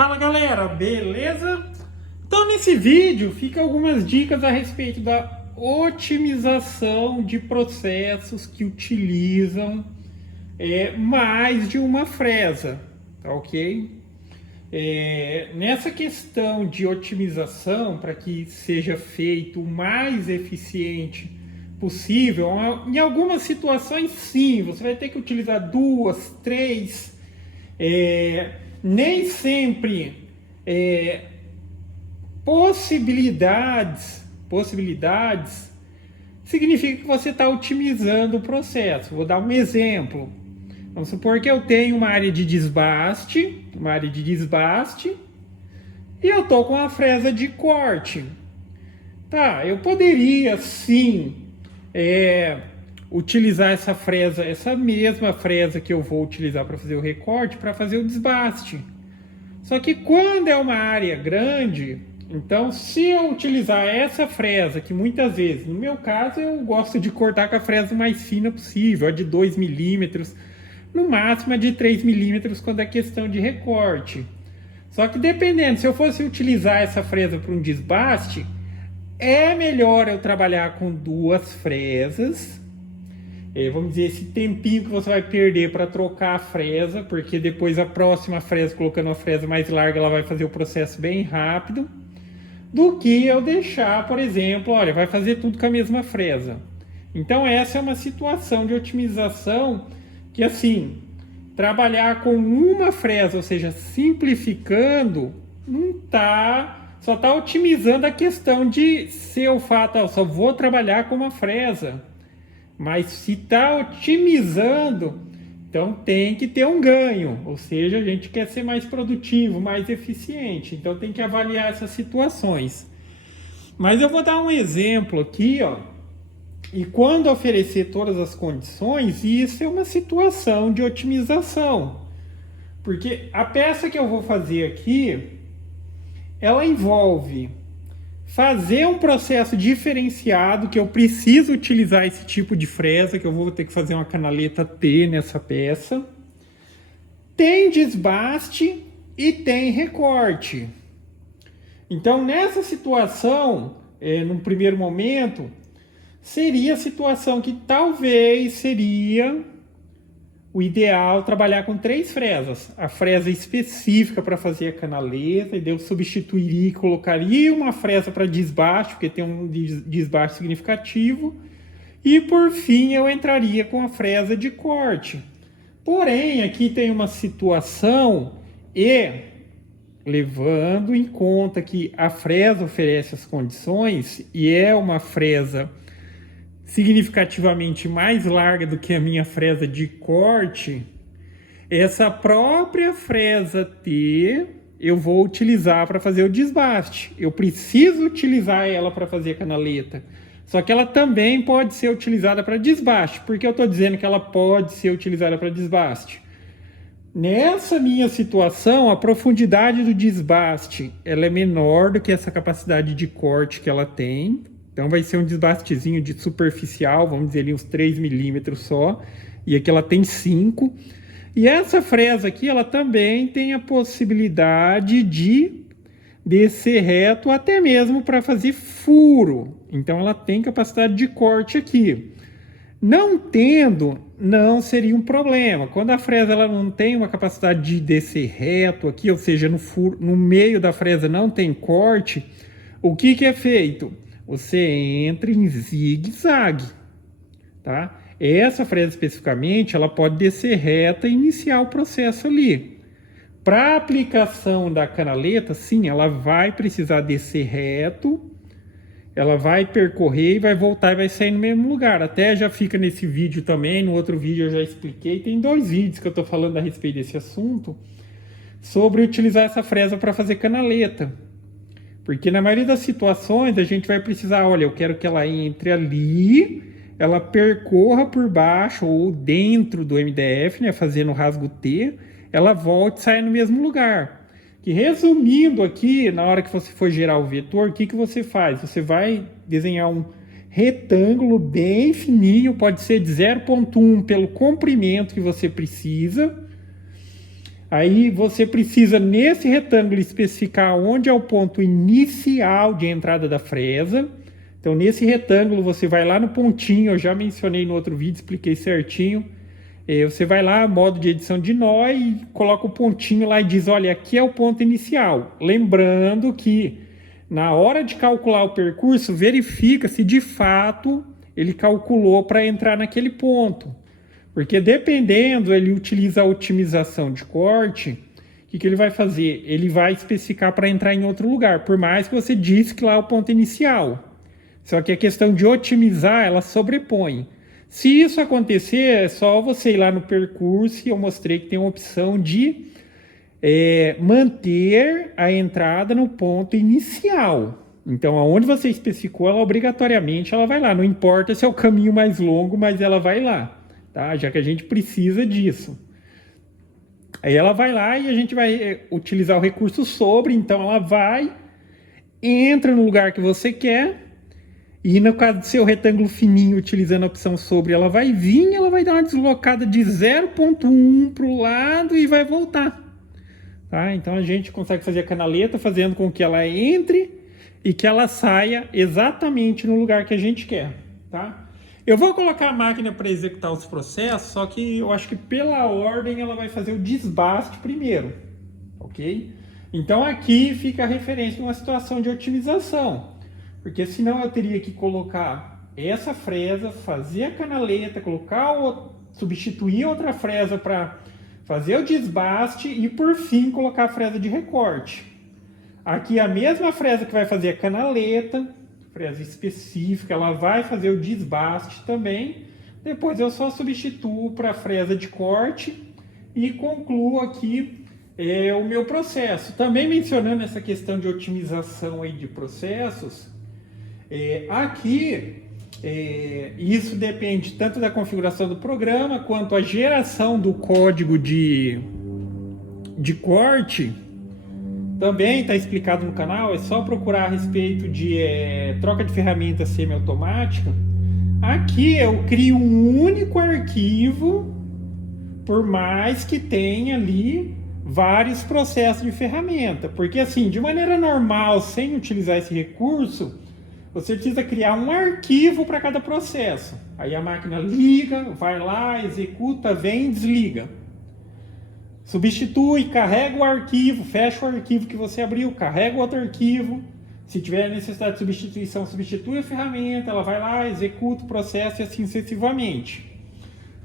Fala galera, beleza? Então nesse vídeo fica algumas dicas a respeito da otimização de processos que utilizam mais de uma fresa, tá ok? Nessa questão de otimização, para que seja feito o mais eficiente possível, em algumas situações sim, você vai ter que utilizar duas, três, nem sempre possibilidades significa que você está otimizando o processo. Vou dar um exemplo. Vamos supor que eu tenho uma área de desbaste, e eu estou com a fresa de corte. Tá, eu poderia sim utilizar essa mesma fresa que eu vou utilizar para fazer o recorte, para fazer o desbaste. Só que quando é uma área grande, então se eu utilizar essa fresa, que muitas vezes, no meu caso, eu gosto de cortar com a fresa mais fina possível, a de 2 milímetros, no máximo a de 3 milímetros quando é questão de recorte. Só que dependendo, se eu fosse utilizar essa fresa para um desbaste, é melhor eu trabalhar com duas fresas. Vamos dizer, esse tempinho que você vai perder para trocar a fresa, porque depois a próxima fresa, colocando uma fresa mais larga, ela vai fazer o processo bem rápido, do que eu deixar, por exemplo, olha, vai fazer tudo com a mesma fresa. Então essa é uma situação de otimização que, assim, trabalhar com uma fresa, ou seja, simplificando, só está otimizando a questão de ser o fato, só vou trabalhar com uma fresa. Mas se está otimizando, então tem que ter um ganho. Ou seja, a gente quer ser mais produtivo, mais eficiente. Então tem que avaliar essas situações. Mas eu vou dar um exemplo aqui, ó. E quando oferecer todas as condições, isso é uma situação de otimização. Porque a peça que eu vou fazer aqui, ela envolve fazer um processo diferenciado, que eu preciso utilizar esse tipo de fresa, que eu vou ter que fazer uma canaleta T nessa peça. Tem desbaste e tem recorte. Então, nessa situação, num primeiro momento, seria a situação que talvez seria o ideal trabalhar com 3 fresas. A fresa específica para fazer a canaleta, e daí eu substituiria e colocaria uma fresa para desbaste, porque tem um desbaste significativo. E por fim eu entraria com a fresa de corte. Porém, aqui tem uma situação levando em conta que a fresa oferece as condições e é uma fresa significativamente mais larga do que a minha fresa de corte, essa própria fresa T eu vou utilizar para fazer o desbaste. Eu preciso utilizar ela para fazer a canaleta. Só que ela também pode ser utilizada para desbaste. Por que eu estou dizendo que ela pode ser utilizada para desbaste? Nessa minha situação, a profundidade do desbaste ela é menor do que essa capacidade de corte que ela tem. Então vai ser um desbastezinho de superficial, vamos dizer ali uns 3 milímetros só. E aqui ela tem 5. E essa fresa aqui, ela também tem a possibilidade de descer reto, até mesmo para fazer furo. Então ela tem capacidade de corte aqui. Não tendo, não seria um problema. Quando a fresa ela não tem uma capacidade de descer reto aqui, ou seja, no meio da fresa não tem corte, o que é feito? Você entra em zigue-zague, tá? Essa fresa especificamente, ela pode descer reta e iniciar o processo ali. Para a aplicação da canaleta, sim, ela vai precisar descer reto, ela vai percorrer e vai voltar e vai sair no mesmo lugar. Até já fica nesse vídeo também, no outro vídeo eu já expliquei, tem 2 vídeos que eu estou falando a respeito desse assunto, sobre utilizar essa fresa para fazer canaleta. Porque na maioria das situações a gente vai precisar, olha, eu quero que ela entre ali, ela percorra por baixo ou dentro do MDF, né, fazendo o rasgo T, ela volte e saia no mesmo lugar. Que resumindo aqui, na hora que você for gerar o vetor, o que você faz? Você vai desenhar um retângulo bem fininho, pode ser de 0,1 pelo comprimento que você precisa. Aí você precisa, nesse retângulo, especificar onde é o ponto inicial de entrada da fresa. Então, nesse retângulo, você vai lá no pontinho, eu já mencionei no outro vídeo, expliquei certinho. Você vai lá, modo de edição de nó, e coloca o pontinho lá e diz, olha, aqui é o ponto inicial. Lembrando que, na hora de calcular o percurso, verifica se de fato ele calculou para entrar naquele ponto. Porque dependendo, ele utiliza a otimização de corte, o que ele vai fazer? Ele vai especificar para entrar em outro lugar, por mais que você disse que lá é o ponto inicial. Só que a questão de otimizar, ela sobrepõe. Se isso acontecer, é só você ir lá no percurso e eu mostrei que tem uma opção de manter a entrada no ponto inicial. Então, aonde você especificou, ela obrigatoriamente ela vai lá. Não importa se é o caminho mais longo, mas ela vai lá. Tá? Já que a gente precisa disso. Aí ela vai lá e a gente vai utilizar o recurso sobre, então ela vai, entra no lugar que você quer, e no caso do seu retângulo fininho, utilizando a opção sobre, ela vai vir, ela vai dar uma deslocada de 0,1 para o lado e vai voltar. Tá? Então a gente consegue fazer a canaleta fazendo com que ela entre e que ela saia exatamente no lugar que a gente quer. Tá? Eu vou colocar a máquina para executar os processos, só que eu acho que pela ordem ela vai fazer o desbaste primeiro, ok? Então aqui fica a referência de uma situação de otimização, porque senão eu teria que colocar essa fresa, fazer a canaleta, substituir outra fresa para fazer o desbaste e por fim colocar a fresa de recorte. Aqui a mesma fresa que vai fazer a canaleta, fresa específica, ela vai fazer o desbaste também. Depois eu só substituo para a fresa de corte e concluo aqui o meu processo. Também mencionando essa questão de otimização aí de processos, aqui isso depende tanto da configuração do programa quanto a geração do código de corte. Também está explicado no canal, é só procurar a respeito de troca de ferramenta semiautomática. Aqui eu crio um único arquivo, por mais que tenha ali vários processos de ferramenta. Porque assim, de maneira normal, sem utilizar esse recurso, você precisa criar um arquivo para cada processo. Aí a máquina liga, vai lá, executa, vem e desliga. Substitui, carrega o arquivo, fecha o arquivo que você abriu, carrega o outro arquivo. Se tiver necessidade de substituição, substitui a ferramenta, ela vai lá, executa o processo e assim sucessivamente.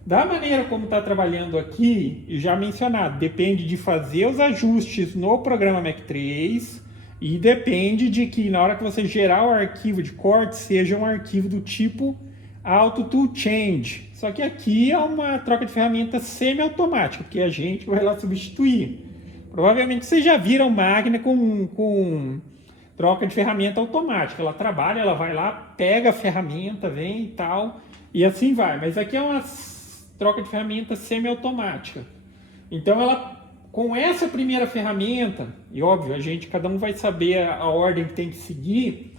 Da maneira como está trabalhando aqui, e já mencionado, depende de fazer os ajustes no programa Mac3 e depende de que na hora que você gerar o arquivo de corte, seja um arquivo do tipo Auto-to-Change. Só que aqui é uma troca de ferramenta semi-automática, porque a gente vai lá substituir. Provavelmente vocês já viram máquina com troca de ferramenta automática. Ela trabalha, ela vai lá, pega a ferramenta, vem e tal, e assim vai. Mas aqui é uma troca de ferramenta semi-automática. Então ela, com essa primeira ferramenta, e óbvio, cada um vai saber a ordem que tem que seguir.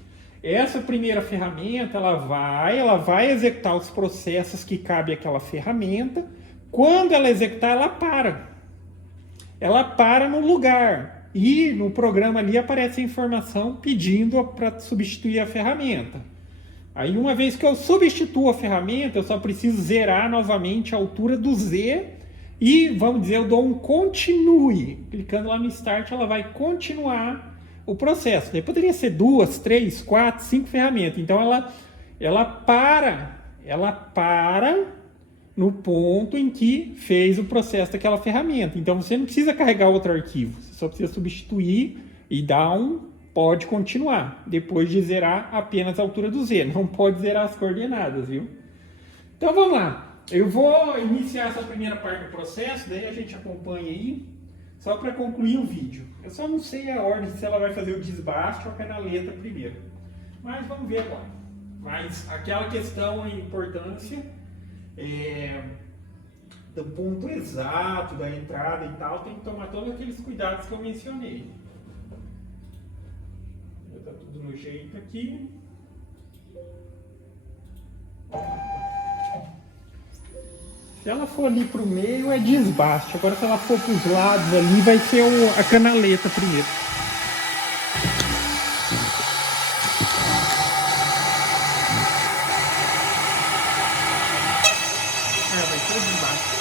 Essa primeira ferramenta, ela vai executar os processos que cabe àquela ferramenta. Quando ela executar, ela para. Ela para no lugar. E no programa ali aparece a informação pedindo para substituir a ferramenta. Aí uma vez que eu substituo a ferramenta, eu só preciso zerar novamente a altura do Z. E, vamos dizer, eu dou um continue. Clicando lá no Start, ela vai continuar o processo. Daí poderia ser 2, 3, 4, 5 ferramentas. Então ela para no ponto em que fez o processo daquela ferramenta. Então você não precisa carregar outro arquivo, você só precisa substituir e dar pode continuar, depois de zerar apenas a altura do Z. Não pode zerar as coordenadas, viu? Então vamos lá. Eu vou iniciar essa primeira parte do processo, daí a gente acompanha aí. Só para concluir o vídeo. Eu só não sei a ordem, se ela vai fazer o desbaste ou a canaleta primeiro. Mas vamos ver agora. Mas aquela questão, a importância do ponto exato, da entrada e tal, tem que tomar todos aqueles cuidados que eu mencionei. Já está tudo no jeito aqui. Se ela for ali pro meio é desbaste. Agora se ela for pros lados ali vai ser a canaleta primeiro. Vai ser desbaste.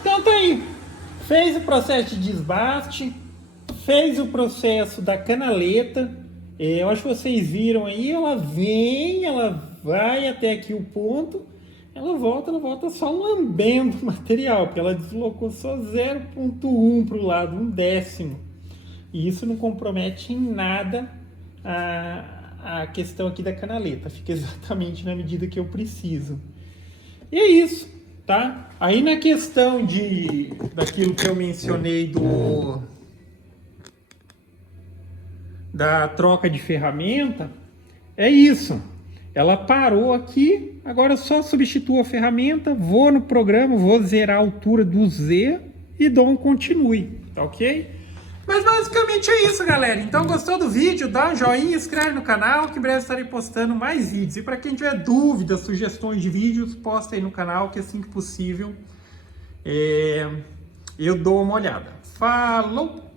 Então tá aí, fez o processo de desbaste, fez o processo da canaleta. Eu acho que vocês viram aí, ela vai até aqui o ponto, ela volta só lambendo o material, porque ela deslocou só 0,1 para o lado, 1/10. E isso não compromete em nada a questão aqui da canaleta, fica exatamente na medida que eu preciso. E é isso, tá? Aí na questão daquilo que eu mencionei da troca de ferramenta, é isso. Ela parou aqui, agora eu só substituo a ferramenta, vou no programa, vou zerar a altura do Z e dou um continue, tá ok? Mas basicamente é isso, galera. Então, gostou do vídeo? Dá um joinha, inscreve no canal, que em breve estarei postando mais vídeos. E para quem tiver dúvidas, sugestões de vídeos, posta aí no canal, que assim que possível eu dou uma olhada. Falou!